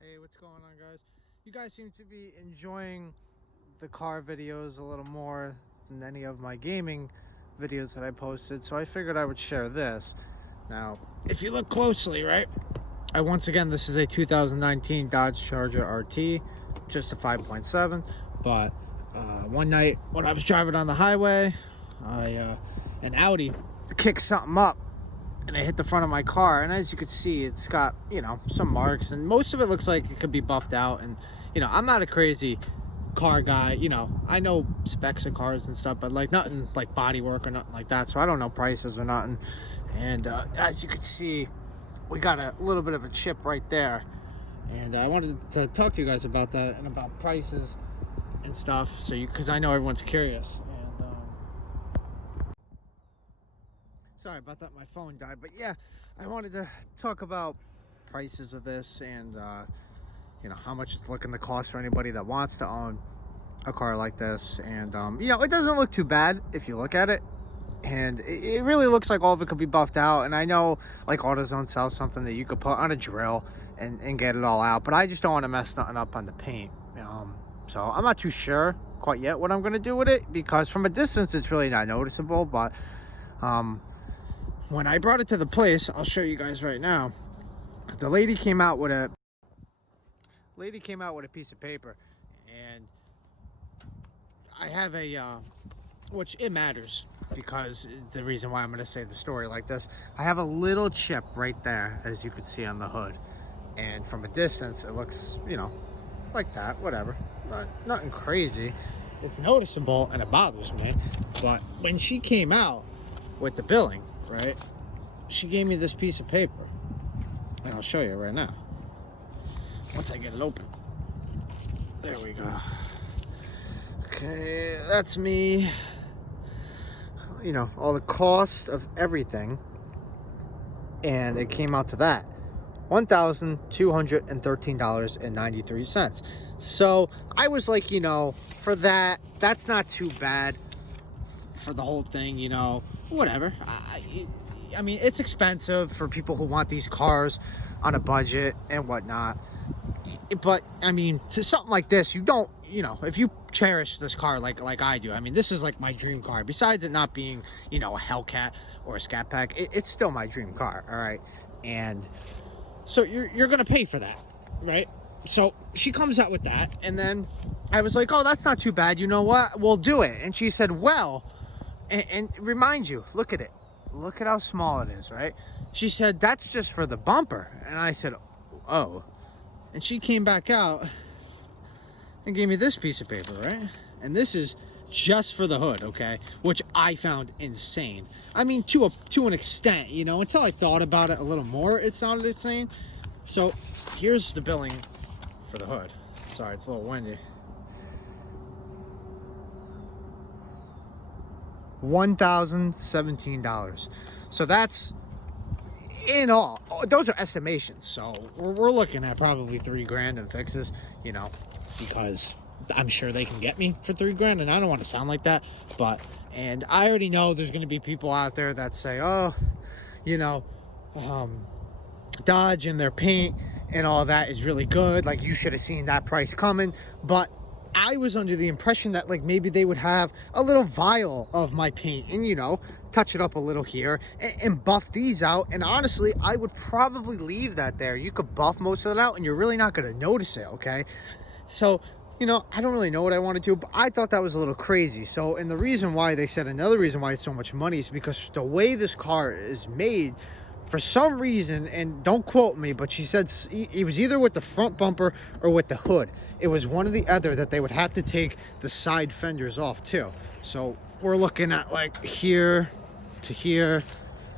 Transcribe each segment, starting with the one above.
Hey, what's going on, guys? You guys seem to be enjoying the car videos a little more than any of my gaming videos that I posted, so I figured I would share this. Now, if you look closely, right, once again, this is a 2019 Dodge Charger RT, just a 5.7, but one night when I was driving on the highway, an Audi kicked something up and it hit the front of my car, and as you can see, it's got, you know, some marks, and most of it looks like it could be buffed out. And you know, I'm not a crazy car guy, you know, I know specs of cars and stuff, but like nothing like body work or nothing like that, so I don't know prices or nothing. And as you can see, we got a little bit of a chip right there, and I wanted to talk to you guys about that and about prices and stuff, so because I know everyone's curious. Sorry about that, my phone died. But yeah, I wanted to talk about prices of this, and you know, how much it's looking to cost for anybody that wants to own a car like this. And you know, it doesn't look too bad if you look at it, and it really looks like all of it could be buffed out. And I know like AutoZone sells something that you could put on a drill and get it all out, but I just don't want to mess nothing up on the paint. So I'm not too sure quite yet what I'm going to do with it, because from a distance it's really not noticeable. But when I brought it to the place, I'll show you guys right now. The lady came out with a piece of paper, and I have a which it matters, because it's the reason why I'm going to say the story like this. I have a little chip right there, as you can see on the hood, and from a distance it looks, you know, like that, whatever, nothing crazy. It's noticeable and it bothers me. But when she came out with the billing, right, she gave me this piece of paper, and I'll show you right now once I get it open. There we go. Okay, that's me, you know, all the cost of everything, and it came out to that $1,213.93. So I was like, you know, for that's not too bad for the whole thing, you know, whatever. I mean, it's expensive for people who want these cars on a budget and whatnot. But I mean, to something like this, you don't, you know, if you cherish this car like I do, I mean, this is like my dream car. Besides it not being, you know, a Hellcat or a scatpack, it's still my dream car. All right. And so you're gonna pay for that, right? So she comes out with that, and then I was like, oh, that's not too bad, you know what, we'll do it. And she said, well, and remind you, look at it, look at how small it is, right? She said, that's just for the bumper. And I said, oh. And she came back out and gave me this piece of paper, right? And this is just for the hood, okay? Which I found insane. I mean, to an extent, you know, until I thought about it a little more, it sounded insane. So here's the billing for the hood. Sorry, it's a little windy. $1,017. So that's, in all, those are estimations. So we're looking at probably $3,000 in fixes, you know, because I'm sure they can get me for $3,000, and I don't want to sound like that, but, and I already know there's going to be people out there that say, oh, you know, Dodge and their paint and all that is really good, like you should have seen that price coming. But I was under the impression that like maybe they would have a little vial of my paint and, you know, touch it up a little here and buff these out. And honestly, I would probably leave that there. You could buff most of it out and you're really not going to notice it, okay? So, you know, I don't really know what I want to do, but I thought that was a little crazy. So, and the reason why they said another reason why it's so much money is because the way this car is made, for some reason, and don't quote me, but she said it was either with the front bumper or with the hood. It was one or the other that they would have to take the side fenders off too. So we're looking at like here to here,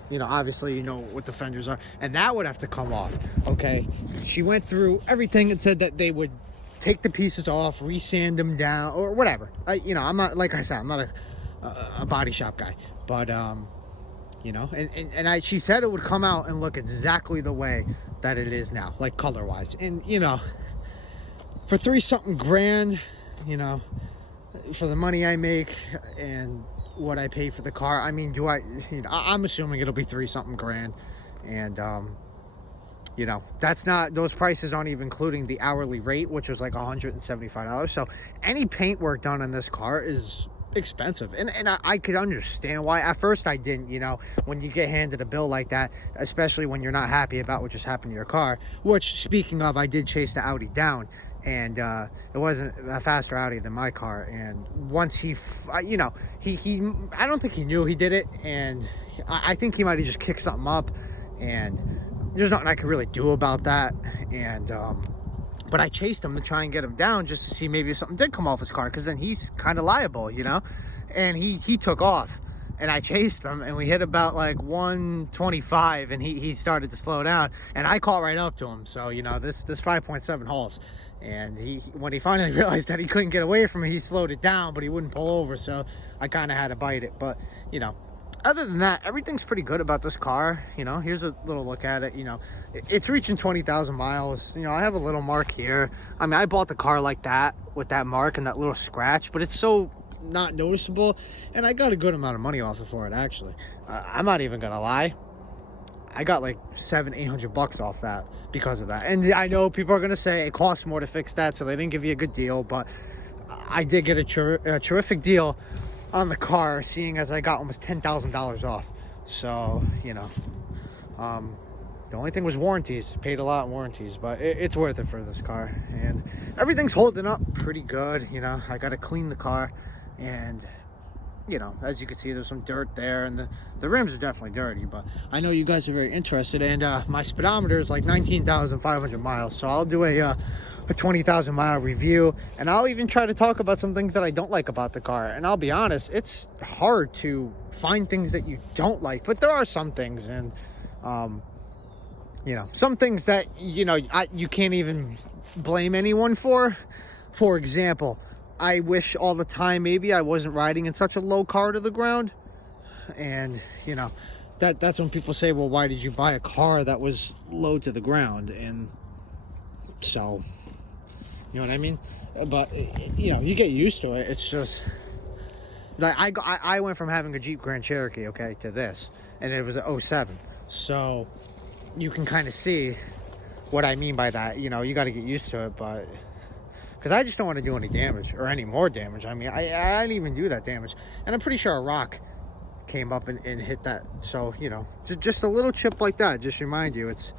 you know, obviously you know what the fenders are, and that would have to come off. Okay, she went through everything and said that they would take the pieces off, resand them down, or whatever. You know, I'm not, like I said, I'm not a body shop guy, but you know, and she said it would come out and look exactly the way that it is now, like color wise. And you know, for $3-something grand, you know, for the money I make and what I pay for the car, I mean, you know, I'm assuming it'll be $3-something grand. And You know, that's not, those prices aren't even including the hourly rate, which was like $175. So any paint work done on this car is expensive, and I could understand why. At first I didn't, you know, when you get handed a bill like that, especially when you're not happy about what just happened to your car. Which, speaking of, I did chase the Audi down, and it wasn't a faster Audi than my car. And once he you know, he I don't think he knew he did it, and I think he might have just kicked something up, and there's nothing I could really do about that. And but I chased him to try and get him down, just to see maybe if something did come off his car, because then he's kind of liable, you know. And he took off, and I chased him, and we hit about like 125, and he started to slow down, and I caught right up to him. So, you know, this 5.7 hauls. And when he finally realized that he couldn't get away from me, he slowed it down, but he wouldn't pull over, so I kind of had to bite it. But, you know, other than that, everything's pretty good about this car. You know, here's a little look at it. You know, it's reaching 20,000 miles. You know, I have a little mark here. I mean, I bought the car like that, with that mark and that little scratch, but it's so not noticeable, and I got a good amount of money off it for it, actually. I'm not even gonna lie, I got like $700-800 off that because of that. And I know people are gonna say it costs more to fix that, so they didn't give you a good deal, but I did get a terrific deal on the car, seeing as I got almost $10,000 off. So, you know, the only thing was warranties. Paid a lot in warranties, but it's worth it for this car. And everything's holding up pretty good. You know, I got to clean the car, and you know, as you can see, there's some dirt there, and the rims are definitely dirty. But I know you guys are very interested, and my speedometer is like 19,500 miles, so I'll do a 20,000 mile review, and I'll even try to talk about some things that I don't like about the car. And I'll be honest, it's hard to find things that you don't like, but there are some things, and you know, some things that, you know, you can't even blame anyone for. For example, I wish all the time maybe I wasn't riding in such a low car to the ground. And, you know, that's when people say, well, why did you buy a car that was low to the ground? And so, you know what I mean? But, you know, you get used to it. It's just, like, I went from having a Jeep Grand Cherokee, okay, to this, and it was an 07. So you can kind of see what I mean by that. You know, you got to get used to it, but because I just don't want to do any damage or any more damage. I mean, I didn't even do that damage, and I'm pretty sure a rock came up and hit that. So, you know, just a little chip like that, just remind you it's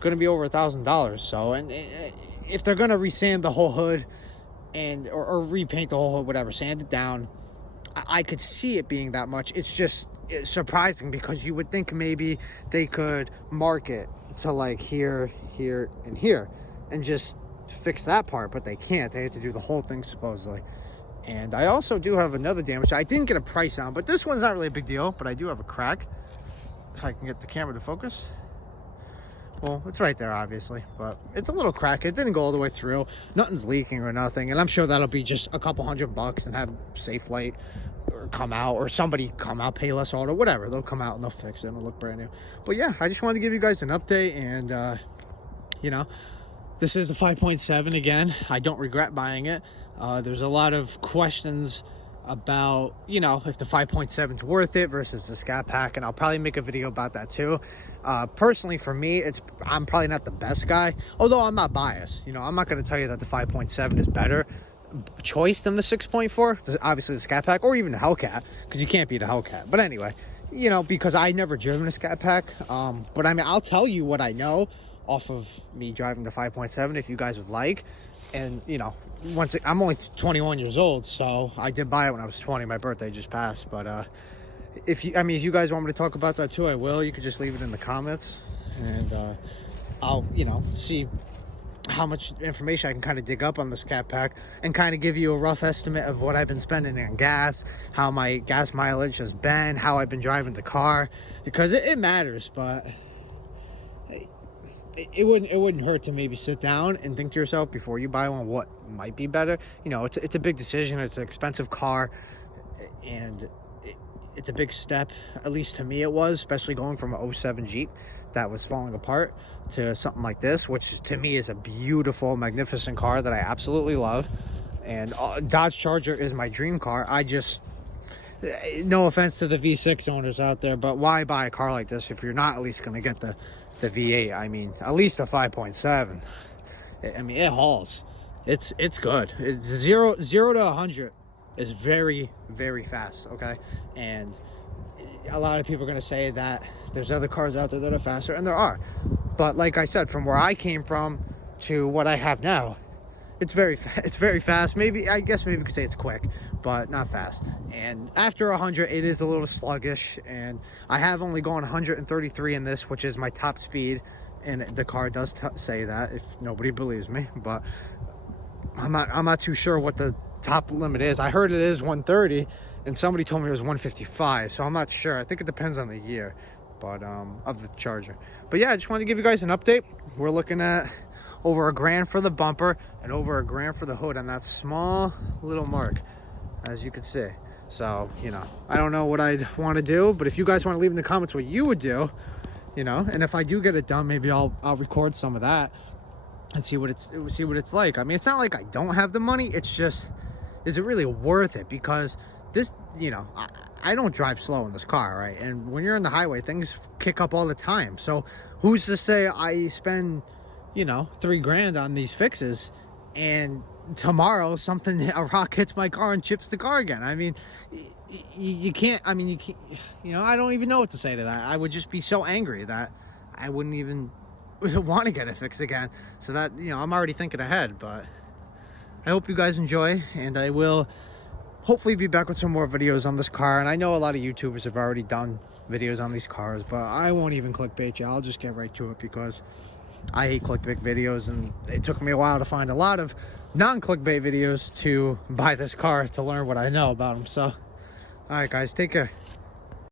going to be over $1,000. So, and if they're going to resand the whole hood and or repaint the whole hood, whatever, sand it down, I could see it being that much. It's just surprising, because you would think maybe they could mark it to like here, here, and here, and just fix that part, but they can't. They have to do the whole thing, supposedly. And I also do have another damage I didn't get a price on, but this one's not really a big deal. But I do have a crack, if I can get the camera to focus. Well, it's right there, obviously, but it's a little crack. It didn't go all the way through. Nothing's leaking or nothing, and I'm sure that'll be just a couple $100 and have Safelite or come out, or somebody come out, pay less auto, whatever. They'll come out and they'll fix it and it'll look brand new. But yeah, I just wanted to give you guys an update, and you know, this is a 5.7 again. I don't regret buying it. There's a lot of questions about, you know, if the 5.7 is worth it versus the Scat Pack, and I'll probably make a video about that too. Personally, for me, I'm probably not the best guy, although I'm not biased. You know, I'm not going to tell you that the 5.7 is better choice than the 6.4, obviously the Scat Pack, or even the Hellcat, because you can't beat a Hellcat. But anyway, you know, because I never driven a Scat Pack, but I mean, I'll tell you what I know off of me driving the 5.7 if you guys would like. And you know, I'm only 21 years old, so I did buy it when I was 20. My birthday just passed. But if you guys want me to talk about that too, I will. You could just leave it in the comments, and I'll, you know, see how much information I can kind of dig up on the Scat Pack, and kind of give you a rough estimate of what I've been spending on gas, how my gas mileage has been, how I've been driving the car, because it matters. But it wouldn't hurt to maybe sit down and think to yourself before you buy one what might be better. You know, it's a big decision. It's an expensive car, and it's a big step, at least to me it was, especially going from an 07 Jeep that was falling apart to something like this, which to me is a beautiful, magnificent car that I absolutely love. And Dodge Charger is my dream car. I just, no offense to the V6 owners out there, but why buy a car like this if you're not at least going to get the the V8. I mean, at least a 5.7. I mean, it hauls. It's good. It's zero to 100 is very, very fast. Okay, and a lot of people are going to say that there's other cars out there that are faster, and there are. But like I said, from where I came from to what I have now, it's very fast. Maybe, I guess maybe you could say it's quick, but not fast. And after 100, it is a little sluggish. And I have only gone 133 in this, which is my top speed. And the car does say that, if nobody believes me. But I'm not too sure what the top limit is. I heard it is 130, and somebody told me it was 155. So I'm not sure. I think it depends on the year, but of the Charger. But yeah, I just wanted to give you guys an update. We're looking at over $1,000 for the bumper and over $1,000 for the hood on that small little mark, as you can see. So, you know, I don't know what I'd want to do, but if you guys want to leave in the comments what you would do, you know, and if I do get it done, maybe I'll record some of that and see what it's like. I mean, it's not like I don't have the money. It's just, is it really worth it? Because this, you know, I don't drive slow in this car, right? And when you're on the highway, things kick up all the time. So who's to say I spend, you know, $3,000 on these fixes, and tomorrow a rock hits my car and chips the car again? I mean, you can't, I mean, you can't, you know, I don't even know what to say to that. I would just be so angry that I wouldn't even want to get it fixed again. So that, you know, I'm already thinking ahead. But I hope you guys enjoy, and I will hopefully be back with some more videos on this car. And I know a lot of YouTubers have already done videos on these cars, but I won't even clickbait you. I'll just get right to it, because I hate clickbait videos, and it took me a while to find a lot of non-clickbait videos to buy this car to learn what I know about them. So, all right, guys, take care.